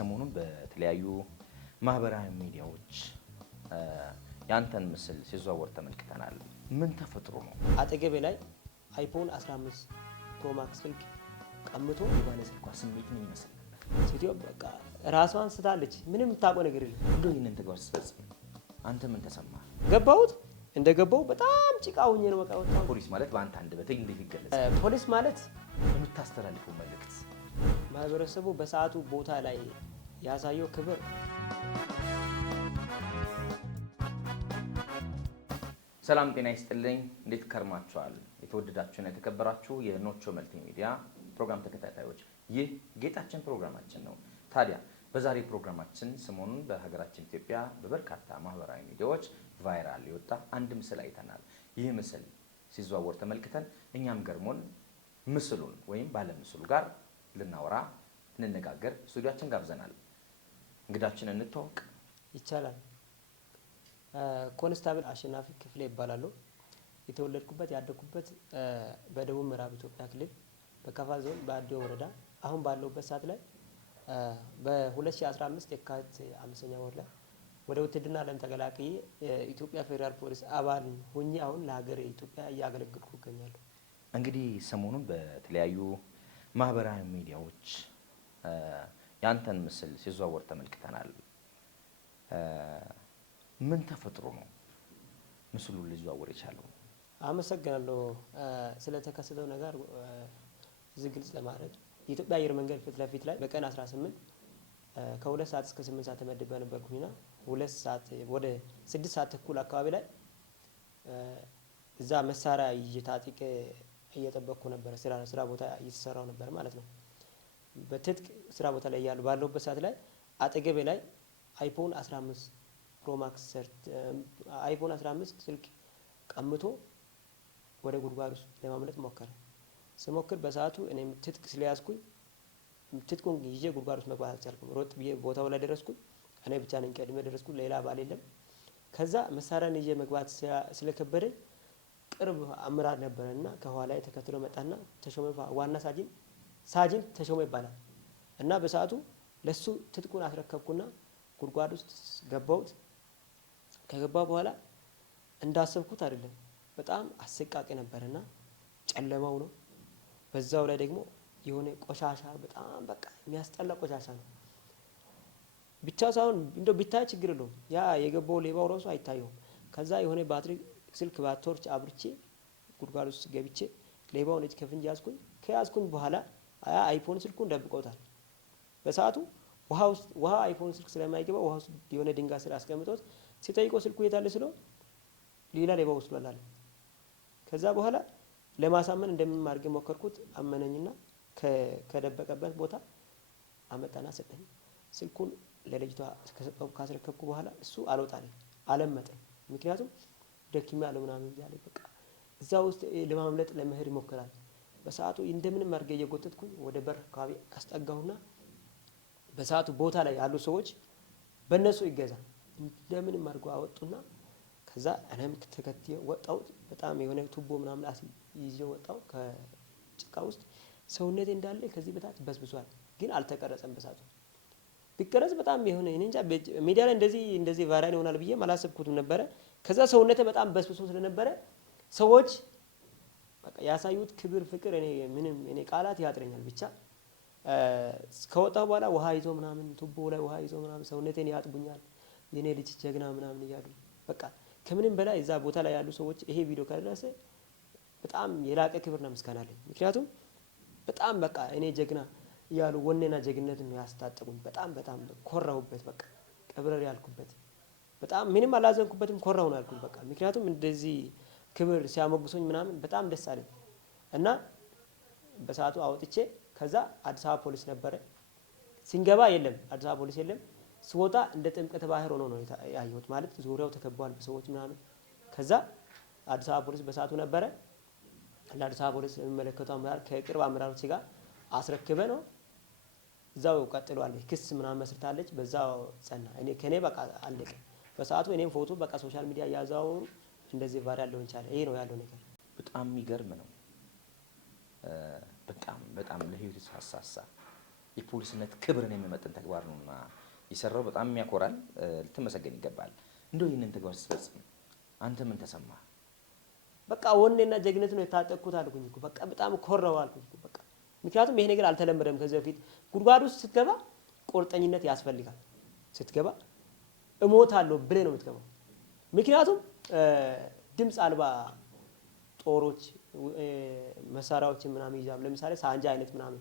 ሰሞኑን በተለያዩ ማህበራዊ ሚዲያዎች ያንተን ምስል ሲዘዋወር ተመልክተናል። ምን ተፈጥሮ ነው? አጠገቤ ላይ አይፎን 15 ፕሮ ማክስ ስልክ ቀምቶ የባለ ስልኳ ስሜት ምን ይመስል ነበር? ሴትዮ በቃ ራሷን ስታለች። ምንም የምታውቀው ነገር የለም። እንደው ይህንን ተግባር ስትፈጽም አንተ ምን ተሰማህ? ገባሁት እንደገባው በጣም ጭቃ ሆኜ ነው በቃ ወጣሁ። ፖሊስ ማለት በአንተ አንደበት እንዴት ይገለጻል? ፖሊስ ማለት የምታስተላልፈው መልእክት ማህበረሰቡ በሰዓቱ ቦታ ላይ ያሳየው ክብር። ሰላም ጤና ይስጥልኝ። እንዴት ከርማችኋል? የተወደዳችሁና የተከበራችሁ የኖቾ መልቲ ሚዲያ ፕሮግራም ተከታታዮች፣ ይህ ጌጣችን ፕሮግራማችን ነው። ታዲያ በዛሬ ፕሮግራማችን ሰሞኑን በሀገራችን ኢትዮጵያ በበርካታ ማህበራዊ ሚዲያዎች ቫይራል የወጣ አንድ ምስል አይተናል። ይህ ምስል ሲዘዋወር ተመልክተን እኛም ገርሞን ምስሉን ወይም ባለ ምስሉ ጋር ልናወራ ልንነጋገር ስቱዲያችን ጋብዘናል። እንግዳችንን እንተዋወቅ። ይቻላል። ኮንስታብል አሸናፊ ክፍሌ ይባላሉ። የተወለድኩበት ያደግኩበት በደቡብ ምዕራብ ኢትዮጵያ ክልል በከፋ ዞን በአዲዮ ወረዳ አሁን ባለውበት ሰዓት ላይ በ2015 የካቲት 5ኛ ወር ላይ ወደ ውትድርና ዓለም ተቀላቅዬ የኢትዮጵያ ፌዴራል ፖሊስ አባል ሆኜ አሁን ለሀገር ኢትዮጵያ እያገለግልኩ እገኛለሁ። እንግዲህ ሰሞኑን በተለያዩ ማህበራዊ ሚዲያዎች ያንተን ምስል ሲዘዋወር ተመልክተናል። ምን ተፈጥሮ ነው ምስሉን ሊዘዋወር የቻለው? አመሰግናለሁ። ስለተከሰተው ነገር እዚህ ግልጽ ለማድረግ የኢትዮጵያ አየር መንገድ ፊት ለፊት ላይ በቀን 18 ከ2 ሰዓት እስከ 8 ሰዓት ተመድቤ ነበርኩኝና 2 ሰዓት ወደ 6 ሰዓት ተኩል አካባቢ ላይ እዛ መሳሪያ እየታጠቀ እየጠበቅኩ ነበር። ስራ ቦታ እየተሰራው ነበር ማለት ነው። በትጥቅ ስራ ቦታ ላይ ያሉ ባለውበት ሰዓት ላይ አጠገቤ ላይ አይፎን 15 ፕሮ ማክስ አይፎን 15 ስልክ ቀምቶ ወደ ጉድጓድ ውስጥ ለማምለጥ ሞከረ። ስሞክር በሰዓቱ እኔም ትጥቅ ስለያዝኩኝ ትጥቁን ይዤ ጉድጓድ ውስጥ መግባት አልቻልኩም። ሮጥ ብዬ ቦታው ላይ ደረስኩኝ። እኔ ብቻ ነኝ ቀድሜ ደረስኩኝ፣ ሌላ ባል የለም። ከዛ መሳሪያን ይዤ መግባት ስለከበደኝ ቅርብ አመራር ነበረና ከኋላ ተከትሎ መጣና ተሾመ ዋና ሳጅን ተሾመ ይባላል እና በሰዓቱ ለሱ ትጥቁን አስረከብኩና ጉድጓድ ውስጥ ገባሁት። ከገባ በኋላ እንዳሰብኩት አይደለም፣ በጣም አሰቃቂ ነበርና ጨለማው ነው። በዛው ላይ ደግሞ የሆነ ቆሻሻ በጣም በቃ የሚያስጠላ ቆሻሻ ነው። ብቻ ሳይሆን እንደው ቢታይ ችግር የለውም፣ ያ የገባው ሌባው ራሱ አይታየውም። ከዛ የሆነ ባትሪ ስልክ ባቶርች አብርቼ ጉድጓድ ውስጥ ገብቼ ሌባውን እጅ ከፍንጅ ከያዝኩኝ በኋላ አይፎን ስልኩን ደብቆታል። በሰዓቱ ውሃ አይፎን ስልክ ስለማይገባ ውሃ ውስጥ የሆነ ድንጋይ ስር አስቀምጦት ሲጠይቀው ስልኩ የታለ ስለው ሌላ ሌባ ወስዷል አለ። ከዛ በኋላ ለማሳመን እንደምንም አድርጌ ሞከርኩት። አመነኝና ከደበቀበት ቦታ አመጣና ሰጠኝ። ስልኩን ለልጅቷ ካስረከብኩ በኋላ እሱ አልወጣልኝ አለመጠኝ። ምክንያቱም ደክሜ ያለው ምናምን እያለ በቃ እዛ ውስጥ ለማምለጥ ለመሄድ ይሞክራል። በሰዓቱ እንደምንም አድርጌ እየጎተትኩኝ ወደ በር አካባቢ አስጠጋሁና በሰዓቱ ቦታ ላይ ያሉ ሰዎች በእነሱ ይገዛ እንደምንም አድርገው አወጡና ከዛ እኔም ተከትዬ ወጣሁት። በጣም የሆነ ቱቦ ምናምን ይዤ ወጣሁ ከጭቃ ውስጥ። ሰውነቴ እንዳለ ከዚህ በታች በስብሷል፣ ግን አልተቀረጸም። በሰዓቱ ቢቀረጽ በጣም የሆነ እኔ እንጃ ሚዲያ ላይ እንደዚህ ቫይራል ይሆናል ብዬ አላሰብኩትም ነበረ። ከዛ ሰውነቴ በጣም በስብሶ ስለነበረ ሰዎች በቃ ያሳዩት ክብር፣ ፍቅር እኔ ቃላት ያጥረኛል። ብቻ ከወጣሁ በኋላ ውሃ ይዞ ምናምን ቱቦ ላይ ውሃ ይዞ ምናምን ሰውነቴን ያጥቡኛል። የኔ ልጅ ጀግና ምናምን እያሉ በቃ ከምንም በላይ እዛ ቦታ ላይ ያሉ ሰዎች ይሄ ቪዲዮ ከደረሰ በጣም የላቀ ክብርና ምስጋና አለኝ። ምክንያቱም በጣም በቃ እኔ ጀግና እያሉ ወኔና ጀግነትን ነው ያስታጠቁኝ። በጣም ኮራሁበት። በቃ ቀብረር ያልኩበት በጣም ምንም አላዘንኩበትም፣ ኮራሁ ነው ያልኩት በቃ። ምክንያቱም እንደዚህ ክብር ሲያሞግሱኝ ምናምን በጣም ደስ አለኝ እና በሰዓቱ አወጥቼ ከዛ አዲስ አበባ ፖሊስ ነበረ። ሲንገባ የለም፣ አዲስ አበባ ፖሊስ የለም። ስወጣ እንደ ጥምቀተ ባህር ሆኖ ነው ያየሁት። ማለት ዙሪያው ተከቧል በሰዎች ምናምን። ከዛ አዲስ አበባ ፖሊስ በሰዓቱ ነበረ። ለአዲስ አበባ ፖሊስ የሚመለከተው አመራር ከቅርብ አመራሮች ጋር አስረክበ ነው እዛው ቀጥሏል። ክስ ምናምን መስርታለች፣ በዛው ጸና። ከኔ በቃ አለቀ። በሰዓቱ እኔም ፎቶ በቃ ሶሻል ሚዲያ ያዛወሩ እንደዚህ ቫይራል ሊሆን ይችላል። ይሄ ነው ያለው ነገር። በጣም የሚገርም ነው። በጣም ለህይወት ያሳሳ የፖሊስነት ክብርን የሚመጥን ተግባር ነውና የሰራው በጣም የሚያኮራል። ልትመሰገን ይገባል። እንደው ይህንን ተግባር ስትፈጽም አንተ ምን ተሰማህ? በቃ ወኔና ጀግነት ነው የታጠቅኩት አልኩኝ እኮ በቃ በጣም ኮራው አልኩኝ እኮ በቃ። ምክንያቱም ይሄ ነገር አልተለመደም ከዚህ በፊት። ጉድጓድ ውስጥ ስትገባ ቁርጠኝነት ያስፈልጋል። ስትገባ እሞታለሁ ብለህ ነው የምትገባው። ምክንያቱም ድምፅ አልባ ጦሮች መሳሪያዎችን ምናምን ይዛሉ። ለምሳሌ ሳንጃ አይነት ምናምን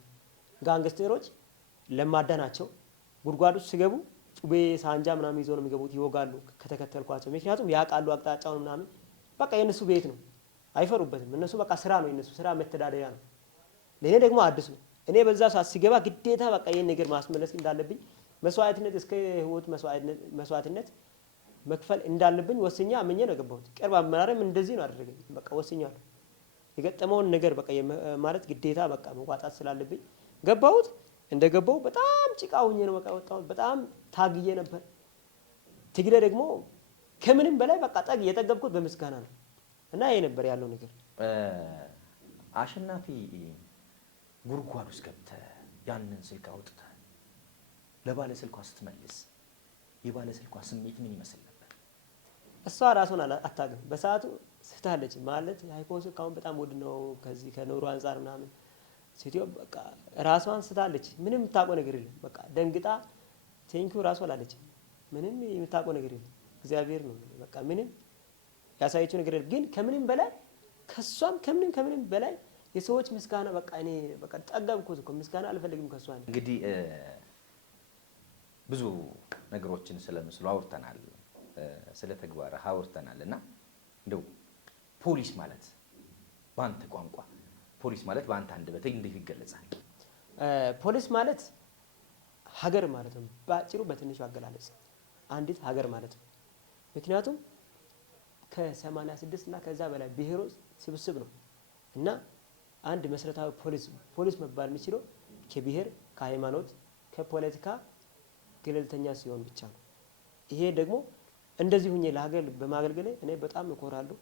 ጋንግስተሮች ለማዳ ናቸው። ጉድጓድ ውስጥ ሲገቡ ጩቤ ሳንጃ ምናምን ይዘው ነው የሚገቡት። ይወጋሉ ከተከተልኳቸው። ምክንያቱም ያውቃሉ አቅጣጫውን ምናምን። በቃ የእነሱ ቤት ነው፣ አይፈሩበትም። እነሱ በቃ ስራ ነው፣ የእነሱ ስራ መተዳደሪያ ነው። ለእኔ ደግሞ አዲስ ነው። እኔ በዛ ሰዓት ሲገባ ግዴታ በቃ ይህን ነገር ማስመለስ እንዳለብኝ መስዋዕትነት እስከ ህይወት መስዋዕትነት መክፈል እንዳለብኝ ወስኛ አምኜ ነው የገባሁት። ቅርብ አመራርም እንደዚህ ነው አደረገኝ። በቃ ወስኛለሁ። የገጠመውን ነገር በቃ ማለት ግዴታ በቃ መዋጣት ስላለብኝ ገባሁት። እንደገባሁ በጣም ጭቃ ሁኜ ነው በቃ ወጣሁት። በጣም ታግዬ ነበር። ትግሌ ደግሞ ከምንም በላይ በቃ የጠገብኩት በምስጋና ነው እና ይሄ ነበር ያለው ነገር። አሸናፊ ጉድጓድ ውስጥ ገብተህ ያንን ስልክ አውጥተህ ለባለ ስልኳ ስትመልስ የባለ ስልኳ ስሜት ምን ይመስል ነበር? እሷ ራሷን አታውቅም። በሰዓቱ ስታለች ማለት አይፎን ስልክ አሁን በጣም ውድ ነው ከዚህ ከኑሮ አንፃር ምናምን። ሴትዮ በቃ ራሷን ስታለች። ምንም የምታውቀው ነገር የለም። በቃ ደንግጣ ቴንኪው ራሷ አላለች። ምንም የምታውቀው ነገር የለም። እግዚአብሔር ነው በቃ ምንም ያሳየችው ነገር የለም። ግን ከምንም በላይ ከሷም ከምንም በላይ የሰዎች ምስጋና በቃ እኔ በቃ ጠገብኩት እኮ ምስጋና አልፈልግም ከሷ። እንግዲህ ብዙ ነገሮችን ስለምስሉ አውርተናል፣ ስለ ተግባር አውርተናል እና እንደው ፖሊስ ማለት በአንተ ቋንቋ ፖሊስ ማለት በአንተ አንደበት እንዴት ይገለጻል? ፖሊስ ማለት ሀገር ማለት ነው። በአጭሩ በትንሹ አገላለጽ አንዲት ሀገር ማለት ነው። ምክንያቱም ከ86 እና ከዛ በላይ ብሔሮች ስብስብ ነው እና አንድ መሰረታዊ ፖሊስ መባል የሚችለው ከብሔር፣ ከሃይማኖት፣ ከፖለቲካ ገለልተኛ ሲሆን ብቻ ነው። ይሄ ደግሞ እንደዚህ ሁኜ ለሀገር በማገልገሌ እኔ በጣም እኮራለሁ።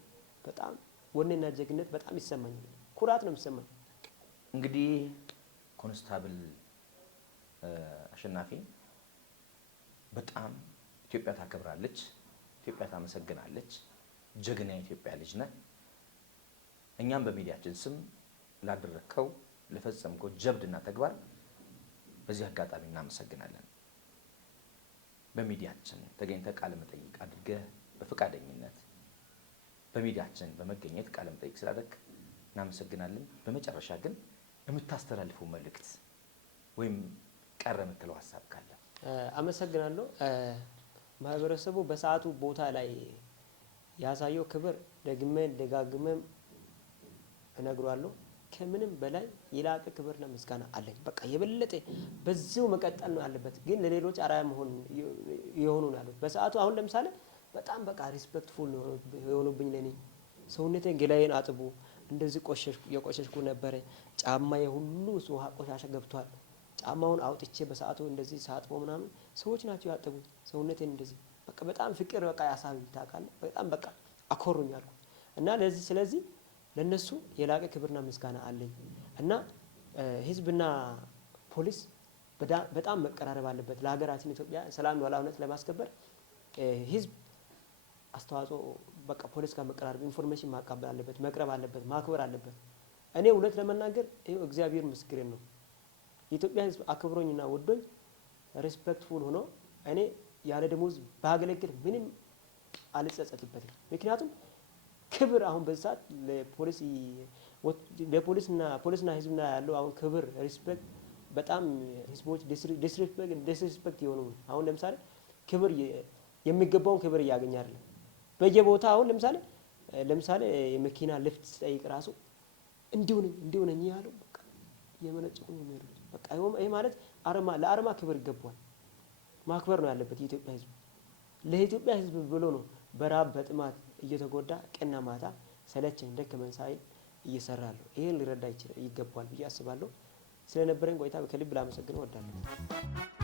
በጣም ወኔና ጀግነት በጣም ይሰማኛል። ኩራት ነው የሚሰማኝ። እንግዲህ ኮንስታብል አሸናፊ በጣም ኢትዮጵያ ታከብራለች፣ ኢትዮጵያ ታመሰግናለች። ጀግና የኢትዮጵያ ልጅ ነህ። እኛም በሚዲያችን ስም ላደረከው ለፈጸምከው ጀብድና ተግባር በዚህ አጋጣሚ እናመሰግናለን። በሚዲያችን ተገኝተህ ቃለ መጠይቅ አድርገህ በፈቃደኝነት በሚዲያችን በመገኘት ቃለ መጠይቅ ስላደረክ እናመሰግናለን። በመጨረሻ ግን የምታስተላልፈው መልእክት ወይም ቀረ የምትለው ሀሳብ ካለ? አመሰግናለሁ። ማህበረሰቡ በሰዓቱ ቦታ ላይ ያሳየው ክብር ደጋግመን እነግሯለሁ። ከምንም በላይ የላቀ ክብርና ምስጋና አለኝ። በቃ የበለጠ በዚሁ መቀጠል ነው ያለበት። ግን ለሌሎች አርአያ መሆን የሆኑ ነው ያሉት በሰዓቱ። አሁን ለምሳሌ በጣም በቃ ሪስፔክትፉል የሆኑብኝ ለኔ። ሰውነቴን ገላዬን አጥቡ እንደዚህ የቆሸሽኩ ነበረ። ጫማዬ ሁሉ ውሃ ቆሻሻ ገብቷል። ጫማውን አውጥቼ በሰዓቱ እንደዚህ ሳጥቦ ምናምን ሰዎች ናቸው ያጠቡኝ ሰውነቴን እንደዚህ። በቃ በጣም ፍቅር በቃ ያሳዩኝ ታውቃለህ። በጣም በቃ አኮሩኝ አልኩ እና ስለዚህ ለነሱ የላቀ ክብርና ምስጋና አለኝ እና ህዝብና ፖሊስ በጣም መቀራረብ አለበት። ለሀገራችን ኢትዮጵያ ሰላም ሉዓላዊነት ለማስከበር ህዝብ አስተዋጽኦ በቃ ፖሊስ ጋር መቀራረብ፣ ኢንፎርሜሽን ማቃበል አለበት፣ መቅረብ አለበት፣ ማክበር አለበት። እኔ እውነት ለመናገር ይሄው እግዚአብሔር ምስክሬን ነው። የኢትዮጵያ ህዝብ አክብሮኝና ወዶኝ ሪስፔክትፉል ሆኖ እኔ ያለ ደሞዝ ባገለግል ምንም አልጸጸትበትም። ምክንያቱም ክብር አሁን በዛት ለፖሊስና ህዝብና ያለው አሁን ክብር ሪስፔክት በጣም ህዝቦች ዲስሪስፔክት የሆኑ አሁን ለምሳሌ ክብር የሚገባውን ክብር እያገኘ አይደለም። በየቦታ አሁን ለምሳሌ የመኪና ልፍት ስጠይቅ ራሱ እንዲሁ ነኝ ያለው በቃ የመነጭቁ ነው የሚሄዱት። በቃ ይሄ ማለት ለአርማ ክብር ይገባዋል። ማክበር ነው ያለበት የኢትዮጵያ ህዝብ። ለኢትዮጵያ ህዝብ ብሎ ነው በራብ በጥማት እየተጎዳ ቀንና ማታ ሰለቸኝ ደከመኝ ሳይል እየሰራለሁ። ይሄን ሊረዳ ይገባዋል ብዬ አስባለሁ። ስለነበረኝ ቆይታ ከልብ ላመሰግነው እወዳለሁ።